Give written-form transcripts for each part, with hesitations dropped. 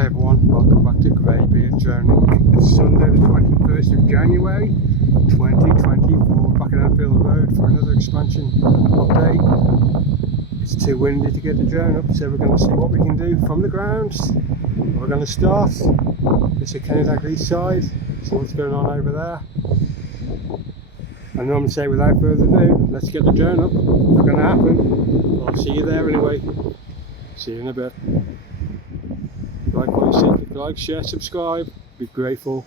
Hi everyone, welcome back to GreyBeard Droning. It's Sunday the 21st of January 2024, back at Anfield Road for another expansion update. It's too windy to get the drone up, so we're going to see what we can do from the ground. We're going to start this is G.B side, see what's going on over there. And I'm going to say without further ado, let's get the drone up. Not going to happen, I'll see you there anyway. See you in a bit. Like what you see, like, share, subscribe, be grateful.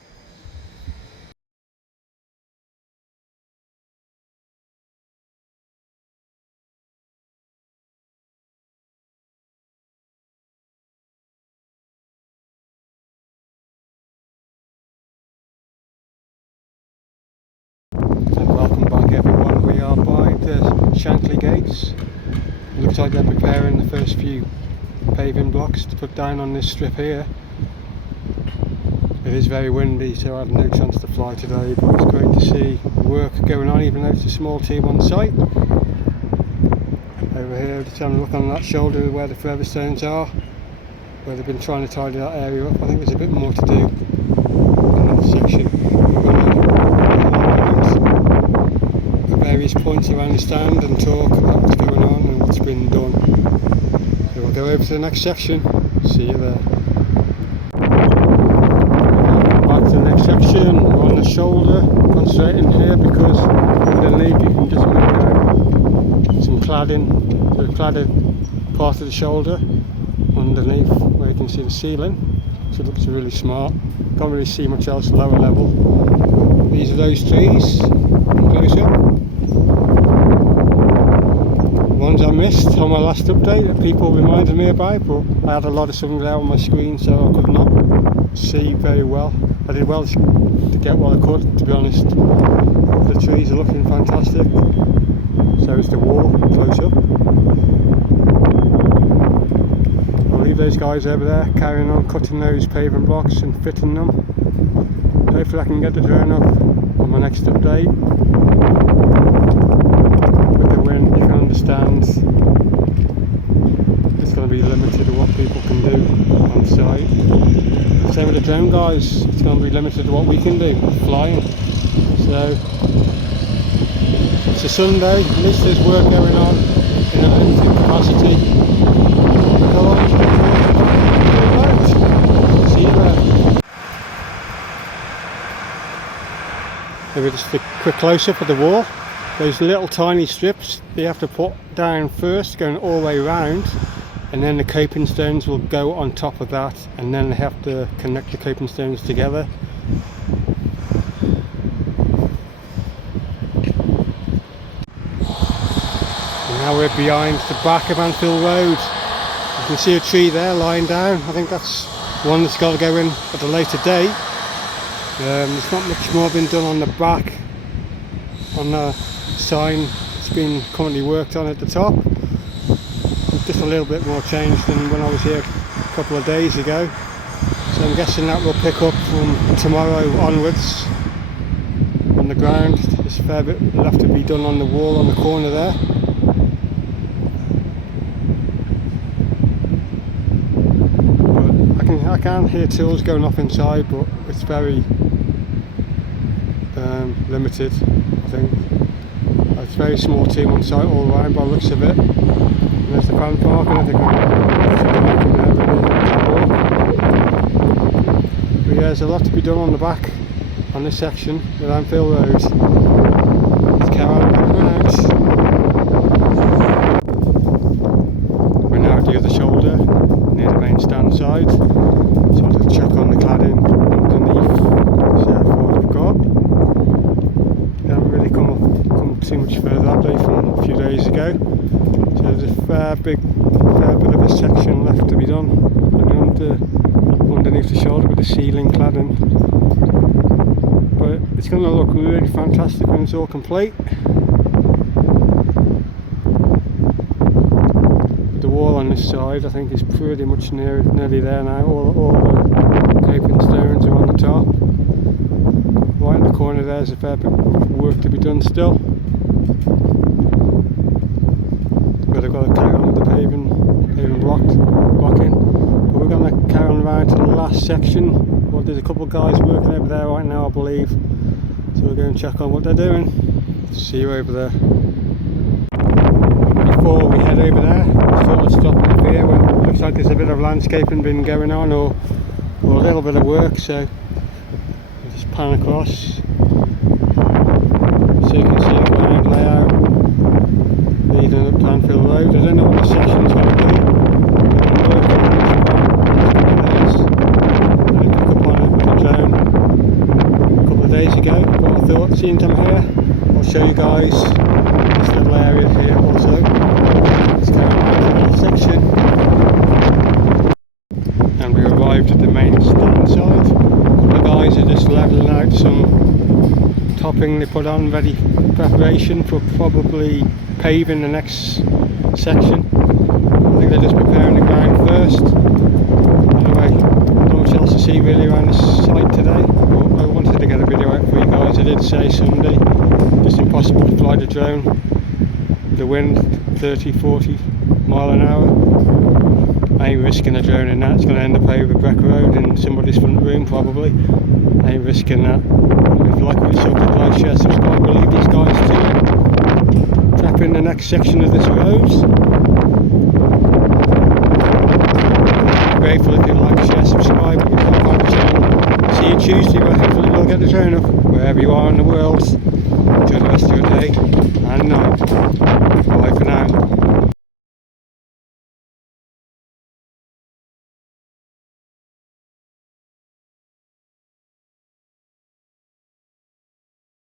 And welcome back everyone, we are by the Shankly gates. Looks like they're preparing the first few paving blocks to put down on this strip here. It is very windy, so I had no chance to fly today, but it's great to see work going on even though it's a small team on site. Over here, just having a look on that shoulder where the further stones are, where they've been trying to tidy that area up. I think there's a bit more to do in that section. At various points around the stand and talk about what's going on and what's been done. So we'll go over to the next section, see you there. Section on the shoulder, concentrating here because underneath you can just make out some cladding, so the cladded part of the shoulder underneath where you can see the ceiling, so it looks really smart. Can't really see much else lower level. These are those trees, close up. Ones I missed on my last update that people reminded me about, but I had a lot of something there on my screen so I could not see very well. I did well to get what I could, to be honest. The trees are looking fantastic. So is the wall, close up. I'll leave those guys over there carrying on cutting those paving blocks and fitting them. Hopefully I can get the drone up on my next update. With the wind, you can understand it's going to be limited to what people can do on site. Same with the drone guys, it's going to be limited to what we can do, flying. So it's a Sunday, at least there's work going on in a limited capacity. Go on, see you there. Maybe just a quick close up of the wall. Those little tiny strips they have to put down first, going all the way around. And then the coping stones will go on top of that, and then they have to connect the coping stones together. And now we're behind the back of Anfield Road. You can see a tree there lying down. I think that's one that's got to go in at a later date. There's not much more been done on the back. On the sign, it's been currently worked on at the top. Just a little bit more change than when I was here a couple of days ago, so I'm guessing that will pick up from tomorrow onwards on the ground. There's a fair bit left to be done on the wall on the corner there. But I can hear tools going off inside, but it's very limited, I think. It's a very small team on site all around by the looks of it. There's the fan park, and I think but yeah, there's a lot to be done on the back on this section with Anfield Road. Let's carry on going out. We're now at the other shoulder near the main stand side, so I'll just check on the cladding underneath, see how far we've got. We haven't really come too much further that day from a few days ago. So there's a fair bit of a section left to be done, and underneath the shoulder with the ceiling cladding. But it's going to look really fantastic when it's all complete. The wall on this side I think is pretty much nearly there now. All the coping stones are on the top. Right in the corner there's a fair bit of work to be done still. But I've got to carry on with the paving blocking. But we're going to carry on around down to the last section. Well, there's a couple of guys working over there right now, I believe. So we'll go and check on what they're doing. See you over there. Before we head over there, I thought I'd stop up here when it looks like there's a bit of landscaping been going on, or a little bit of work, so I'll just pan across so you can see the ground layout leading up to Anfield Road. I don't know what the section's going to be. Days ago, but I thought, seeing them here, I'll show you guys this little area here also. Let's go on to the section, and we arrived at the main stand side. A couple of guys are just levelling out some topping they put on, ready preparation for probably paving the next section. I think they're just preparing the ground first. Anyway, not much else to see really around the site today. I wanted to get a video out for you guys. I did say Sunday, just impossible to fly the drone. The wind 30-40 mile an hour. I ain't risking a drone in that. It's going to end up over Breck Road in somebody's front room probably. I ain't risking that. If you like what you saw, please like, share, subscribe. We'll leave these guys to it. Trap in the next section of this road. Grateful if you like, share, subscribe, and help out the channel. See you Tuesday, where hopefully we'll get the drone up. Wherever you are in the world, enjoy the rest of your day and night. Bye for now.